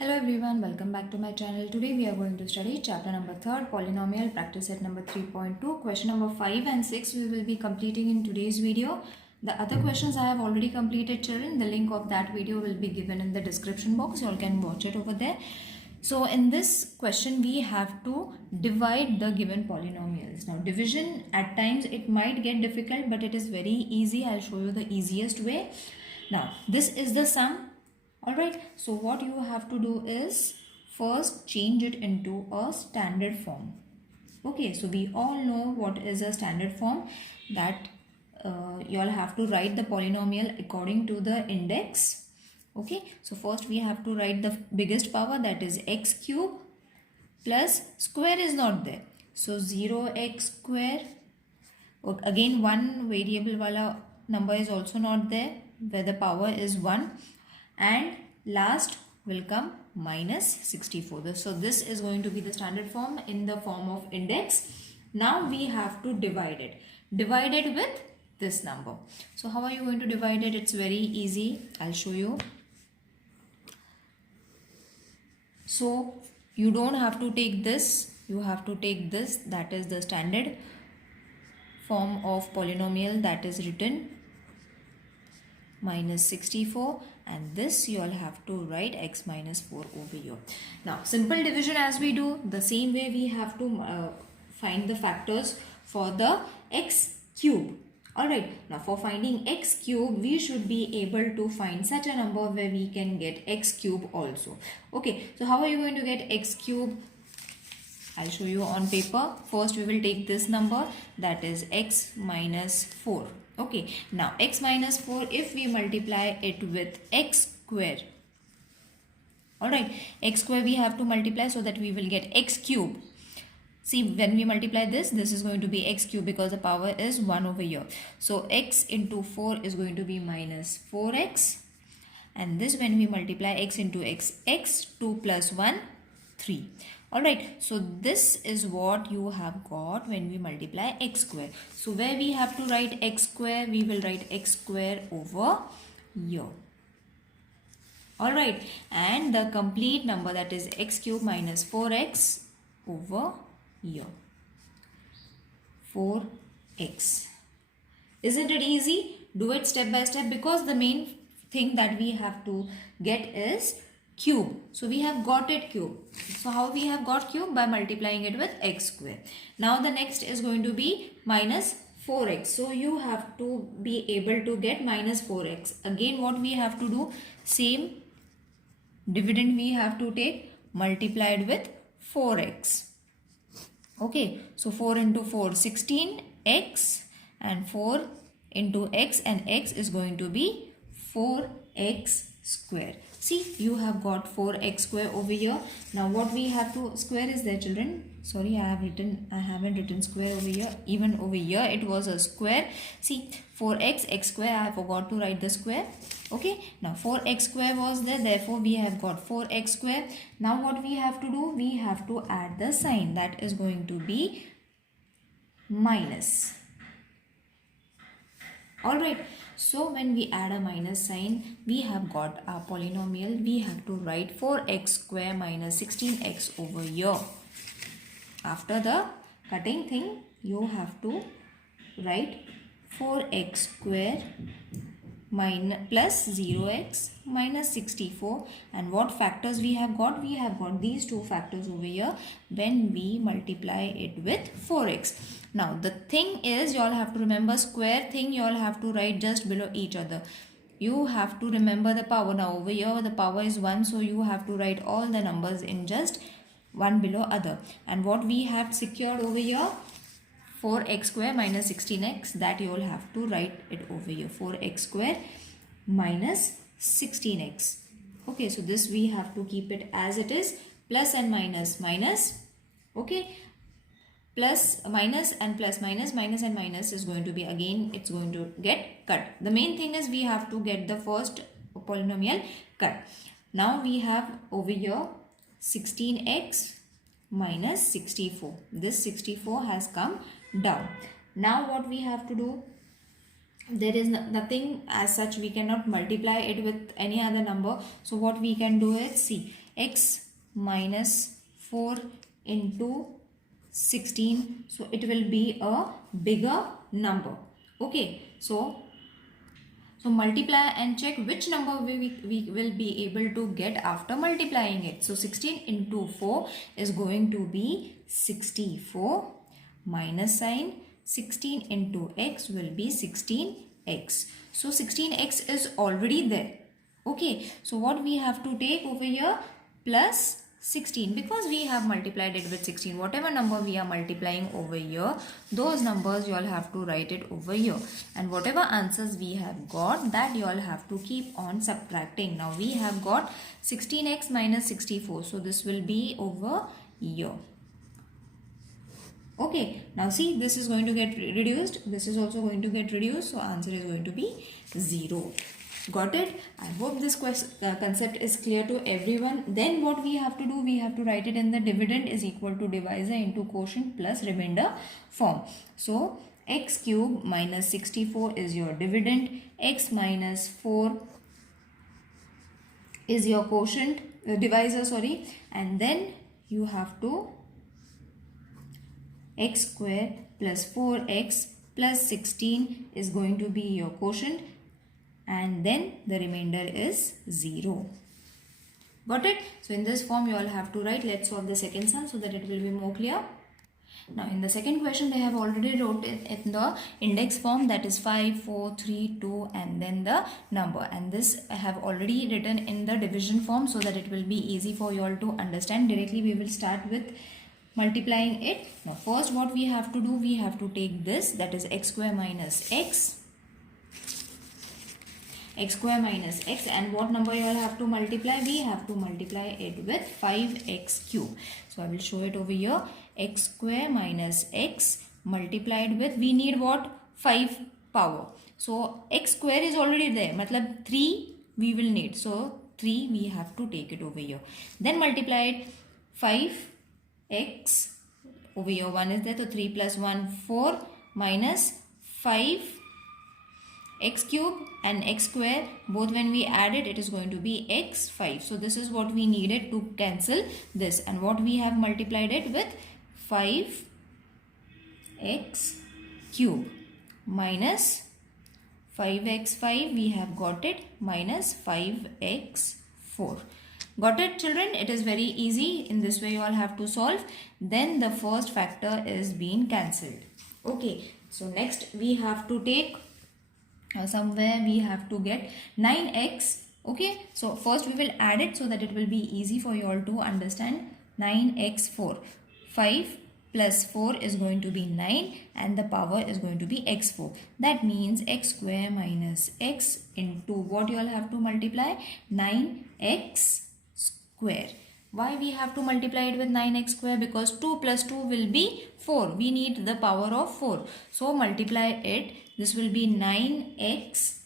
Hello everyone, welcome back to my channel. Today we are going to study chapter number 3, polynomial, practice set number 3.2. Question number 5 and 6 we will be completing in today's video. The other questions I have already completed, children. The link of that video will be given in the description box. You all can watch it over there. So in this question we have to divide the given polynomials. Now division at times it might get difficult, but it is very easy. I'll show you the easiest way. Now this is the sum. Alright, so what you have to do is first change it into a standard form. Okay, so we all know what is a standard form, that you all have to write the polynomial according to the index. Okay, so first we have to write the biggest power, that is x cube, plus square is not there. So 0x square. Again, one variable wala number is also not there, where the power is 1. And last will come minus 64. So this is going to be the standard form in the form of index. Now we have to divide it. Divide it with this number. So how are you going to divide it? It's very easy. I'll show you. So you don't have to take this. You have to take this. That is the standard form of polynomial that is written minus 64, and this you all have to write x minus 4 over here. Now simple division as we do, the same way we have to find the factors for the x cube. Alright, now for finding x cube we should be able to find such a number where we can get x cube also. Okay, so how are you going to get x cube? I'll show you on paper. First we will take this number, that is x minus 4. Okay, now x minus 4, if we multiply it with x square, alright, x square we have to multiply so that we will get x cube. See, when we multiply this is going to be x cube because the power is 1 over here. So x into 4 is going to be minus 4x, and this when we multiply x into x, x 2 plus 1, 3. Alright, so this is what you have got when we multiply x square. So where we have to write x square, we will write x square over here. Alright, and the complete number, that is x cube minus 4x over here. 4x. Isn't it easy? Do it step by step, because the main thing that we have to get is cube. So we have got it cube. So how we have got cube? By multiplying it with x square. Now the next is going to be minus 4x. So you have to be able to get minus 4x. Again, what we have to do? Same dividend we have to take, multiplied with 4x. Okay, so 4 into 4, 16x, and 4 into x, and x is going to be 4x square. See, you have got 4x square over here. Now what we have to, square is there, children. Sorry, I haven't written square over here. Even over here it was a square. See, 4x, x square, I forgot to write the square. Okay, now 4x square was there, therefore we have got 4x square. Now what we have to do? We have to add the sign, that is going to be minus. Alright, so when we add a minus sign, we have got our polynomial. We have to write 4x square minus 16x over here. After the cutting thing, you have to write 4x square plus 0x minus 64. And what factors we have got? We have got these two factors over here when we multiply it with 4x. Now the thing is, you all have to remember, square thing you all have to write just below each other. You have to remember the power. Now over here the power is 1, so you have to write all the numbers in just one below other. And what we have secured over here, 4x square minus 16x, that you all have to write it over here, 4x square minus 16x. Okay, so this we have to keep it as it is, plus and minus, minus. Okay, plus minus and plus minus, minus and minus is going to be, again it's going to get cut. The main thing is we have to get the first polynomial cut. Now we have over here 16x minus 64. This 64 has come down. Now what we have to do? There is nothing as such, we cannot multiply it with any other number. So what we can do is, see, x minus 4 into 16. So it will be a bigger number. Okay, so multiply and check which number we will be able to get after multiplying it. So 16 into 4 is going to be 64, minus sign 16 into x will be 16x. So 16x is already there. Okay, so what we have to take over here? Plus 16, because we have multiplied it with 16. Whatever number we are multiplying over here, those numbers you all have to write it over here, and whatever answers we have got, that you all have to keep on subtracting. Now we have got 16x minus 64, so this will be over here. Okay, now see, this is going to get reduced, this is also going to get reduced, so answer is going to be 0. Got it? I hope this concept is clear to everyone. Then what we have to do, we have to write it in the dividend is equal to divisor into quotient plus remainder form. So x cube minus 64 is your dividend, x minus 4 is your quotient, divisor, sorry, and then you have to x square plus 4x plus 16 is going to be your quotient, and then the remainder is 0. Got it? So in this form you all have to write. Let's solve the second sum so that it will be more clear. Now in the second question they have already wrote it in the index form, that is 5, 4, 3, 2 and then the number, and this I have already written in the division form so that it will be easy for you all to understand. Directly we will start with multiplying it. Now first what we have to do, we have to take this, that is x square minus x square minus x, and what number you all have to multiply? We have to multiply it with 5x cube. So I will show it over here. X square minus x multiplied with, we need what? 5 power. So x square is already there, matlab 3 we will need. So 3 we have to take it over here. Then multiply it 5x, over here 1 is there, so 3 plus 1 4 minus 5 x cube and x square, both when we add it, it is going to be x5. So this is what we needed to cancel this, and what we have multiplied it with 5x cube minus 5x5, we have got it, minus 5x4. Got it, children? It is very easy. In this way you all have to solve. Then the first factor is being cancelled. Okay, so next we have to take somewhere we have to get 9x. Okay, so first we will add it so that it will be easy for you all to understand. 9x4, 5 plus 4 is going to be 9 and the power is going to be x4. That means x square minus x into what you all have to multiply? 9x square. Why we have to multiply it with 9x square? Because 2 plus 2 will be 4. We need the power of 4. So multiply it. This will be 9x.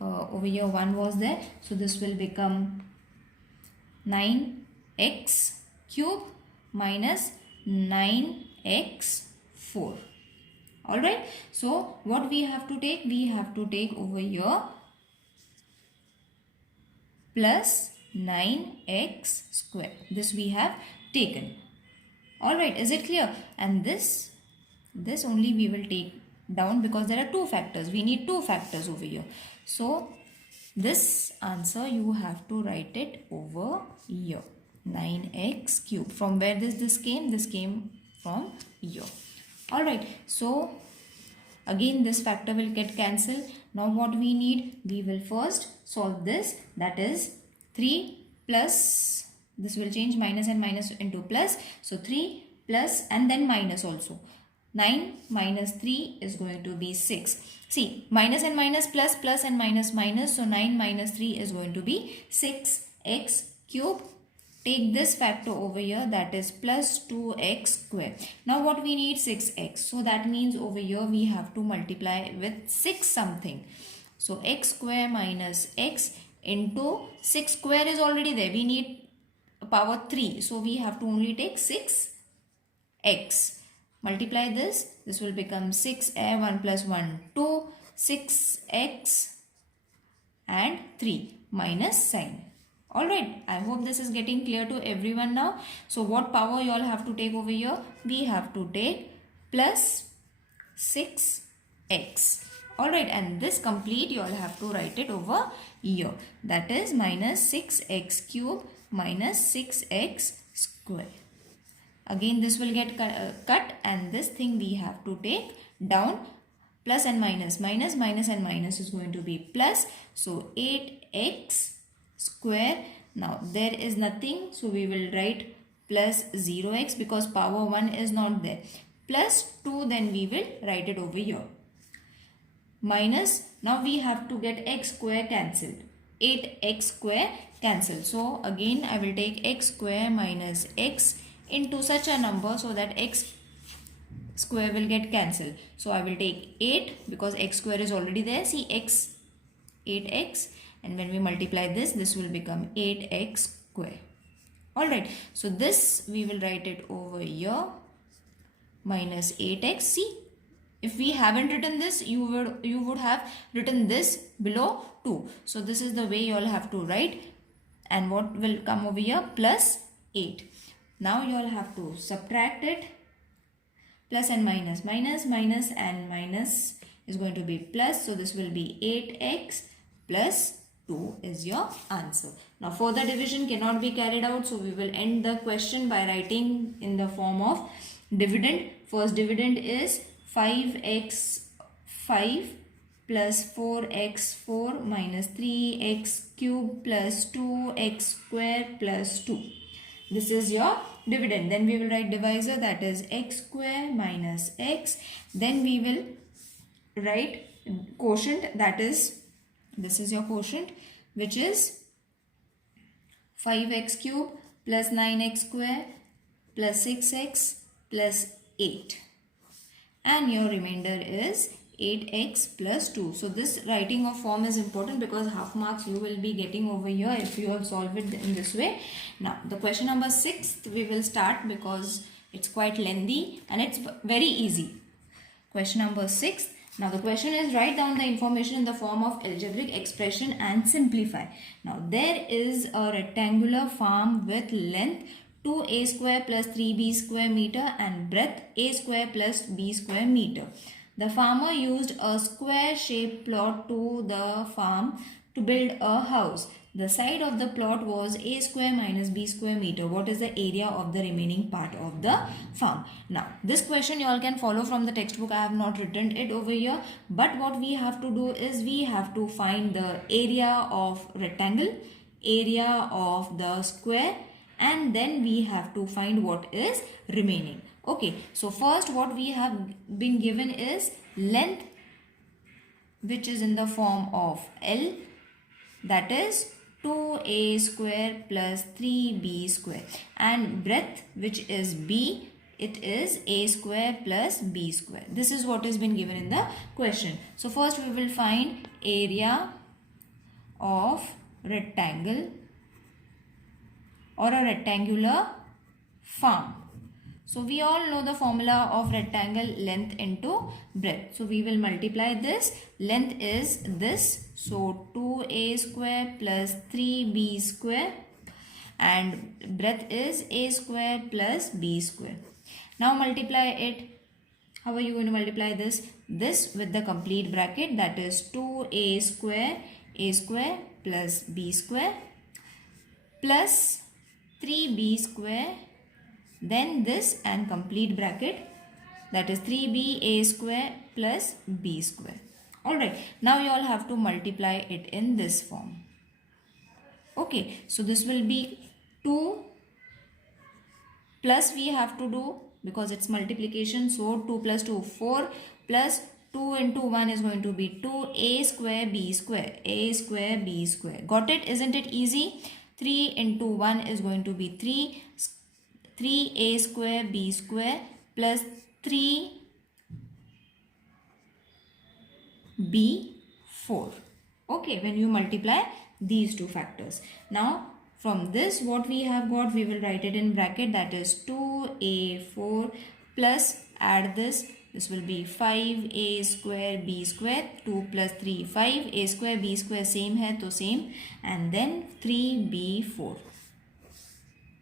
Over here 1 was there. So this will become 9x cube minus 9x4. Alright. So what we have to take? We have to take over here plus 9x square. This we have taken. Alright, is it clear? And this only we will take down because there are two factors. We need two factors over here. So this answer you have to write it over here. 9x cube. From where this came? This came from here. Alright, so again this factor will get cancelled. Now what we need? We will first solve this. That is 3 plus, this will change minus and minus into plus. So 3 plus and then minus also. 9 minus 3 is going to be 6. See, minus and minus, plus, plus and minus, minus. So 9 minus 3 is going to be 6x cube. Take this factor over here, that is plus 2x square. Now what we need? 6x. So that means over here we have to multiply with 6 something. So x square minus x into 6 square is already there. We need power 3. So we have to only take 6x. Multiply this. This will become 6, 1 plus 1, 2, 6x and 3 minus sign. Alright, I hope this is getting clear to everyone now. So what power you all have to take over here? We have to take plus 6x. Alright, and this complete you all have to write it over here. That is minus 6x cube minus 6x square. Again this will get cut, and this thing we have to take down. Plus and minus, minus and minus is going to be plus. So 8x square. Now there is nothing, so we will write plus 0x because power 1 is not there. Plus 2, then we will write it over here. Minus, now we have to get x square cancelled. 8x square cancelled. So again I will take x square minus x into such a number so that x square will get cancelled. So I will take 8 because x square is already there. See x, 8x, and when we multiply this, this will become 8x square. Alright, so this we will write it over here, minus 8x. See, if we haven't written this, you would have written this below 2. So this is the way you all have to write, and what will come over here? Plus 8. Now you all have to subtract it. Plus and minus, minus and minus is going to be plus. So this will be 8x plus 2 is your answer. Now further division cannot be carried out, so we will end the question by writing in the form of dividend. First dividend is 5x5 plus 4x4 minus 3x cube plus 2x square plus 2. This is your dividend. Then we will write divisor, that is x square minus x. Then we will write quotient, that is, this is your quotient, which is 5x cube plus 9x square plus 6x plus 8. And your remainder is 8x plus 2. So this writing of form is important because half marks you will be getting over here if you all solve it in this way. Now the question number 6 we will start because it's quite lengthy and it's very easy. Question number 6. Now the question is, write down the information in the form of algebraic expression and simplify. Now there is a rectangular farm with length 2a square plus 3b square meter and breadth a square plus b square meter. The farmer used a square-shaped plot to the farm to build a house. The side of the plot was a square minus b square meter. What is the area of the remaining part of the farm? Now, this question you all can follow from the textbook. I have not written it over here. But what we have to do is we have to find the area of rectangle, area of the square, and then we have to find what is remaining. Okay, so first what we have been given is length, which is in the form of L, that is 2a square plus 3b square, and breadth, which is b, it is a square plus b square. This is what has been given in the question. So first we will find area of rectangle or a rectangular farm. So we all know the formula of rectangle, length into breadth. So we will multiply this. Length is this. So 2a square plus 3b square, and breadth is a square plus b square. Now multiply it. How are you going to multiply this? This with the complete bracket, that is 2a square plus b square plus 3b square, then this and complete bracket, that is 3ba square plus b square. Alright, now you all have to multiply it in this form. Okay, so this will be 2 plus we have to do because it's multiplication, so 2 plus 2, 4 plus 2 into 1 is going to be 2a square b square, a square b square. Got it? Isn't it easy? 3 into 1 is going to be 3a square b square plus 3b4. Okay, when you multiply these two factors. Now from this what we have got, we will write it in bracket, that is 2a4 plus add this This will be 5a square b square, 2 plus 3 5, a square b square same hai to same, and then 3b4,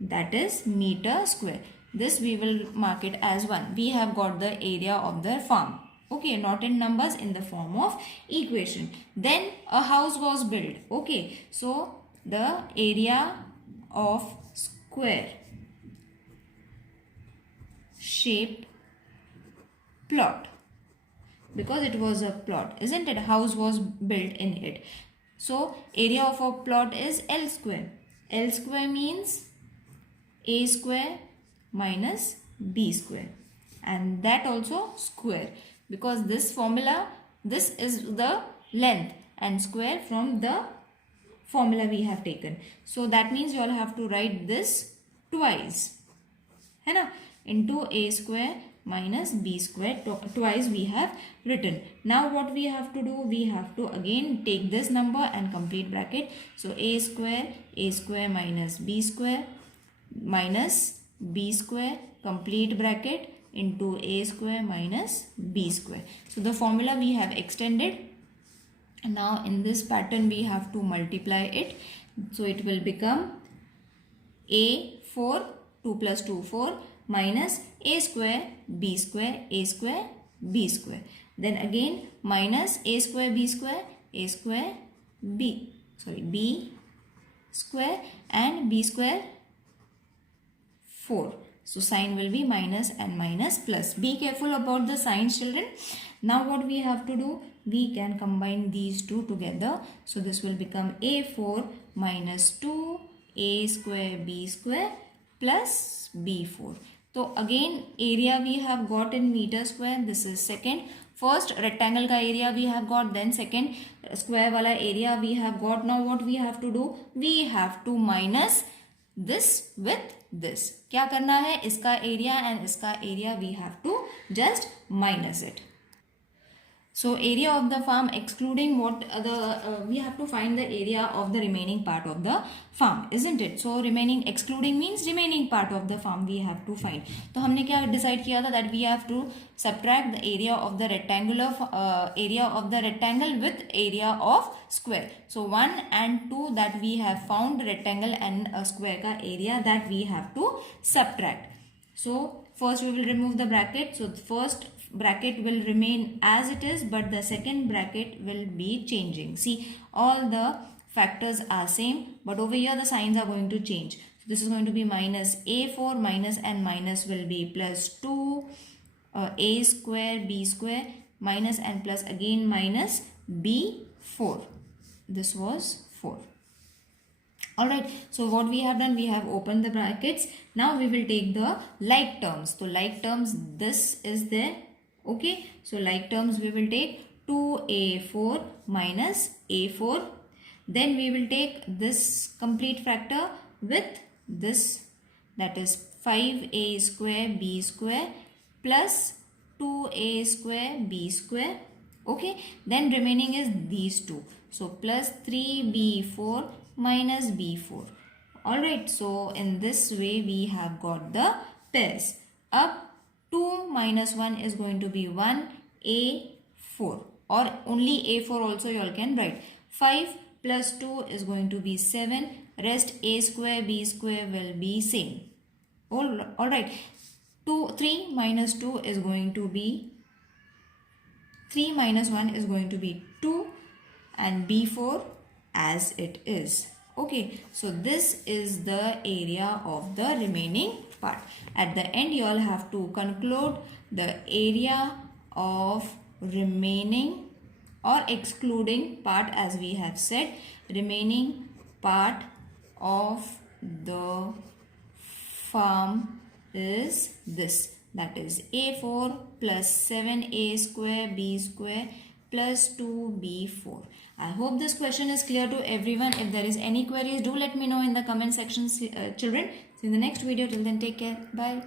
that is meter square. This we will mark it as 1. We have got the area of the farm. Okay, not in numbers, in the form of equation. Then a house was built. Okay, so the area of square shaped plot, because it was a plot, isn't it? A house was built in it. So area of a plot is L square. L square means a square minus b square, and that also square, because this formula, this is the length and square from the formula we have taken. So that means you all have to write this twice, है ना, into a square minus b square, twice we have written. Now what we have to do, we have to again take this number and complete bracket. So a square minus b square minus b square, complete bracket, into a square minus b square. So the formula we have extended. Now in this pattern we have to multiply it. So it will become a4, 2 plus 2 4, minus a square b square, a square b square. Then again minus a square b square, a square b square, and b square 4. So sign will be minus and minus plus. Be careful about the signs, children. Now what we have to do, we can combine these two together. So this will become a4 minus 2 a square b square plus b4. So again area we have got in meter square. This is second. First rectangle ka area we have got, then second square wala area we have got. Now what we have to do, we have to minus this with this. क्या करना है, इसका area and इसका area we have to just minus it. So area of the farm excluding what we have to find the area of the remaining part of the farm, isn't it? So remaining, excluding means remaining part of the farm we have to find. तो हमने क्या decide किया था, that we have to subtract the area of the rectangular area of the rectangle with area of square. So 1 and 2 that we have found, rectangle and a square का area, that we have to subtract. So first we will remove the bracket. So the first bracket will remain as it is, but the second bracket will be changing. See, all the factors are same, but over here the signs are going to change. So this is going to be minus a4, minus and minus will be plus 2 a square b square, minus and plus again minus b4. This was 4. Alright, so what we have done, we have opened the brackets. Now we will take the like terms. So like terms, this is there. Okay, so like terms we will take 2a4 minus a4. Then we will take this complete factor with this, that is 5a square b square plus 2a square b square. Okay, then remaining is these two. So plus 3b4 minus b4. Alright, so in this way we have got the pairs. Up 2 minus 1 is going to be 1 a4, or only a4 also you all can write. 5 plus 2 is going to be 7. Rest a square b square will be same. Alright, 3 minus 2 is going to be 3 minus 1 is going to be 2, and b4 as it is. Okay, so this is the area of the remaining part. At the end you all have to conclude the area of remaining or excluding part, as we have said. Remaining part of the farm is this, that is a4 plus 7a square b square plus 2b4. I hope this question is clear to everyone. If there is any queries, do let me know in the comment section, children. See you in the next video. Till then, take care. Bye.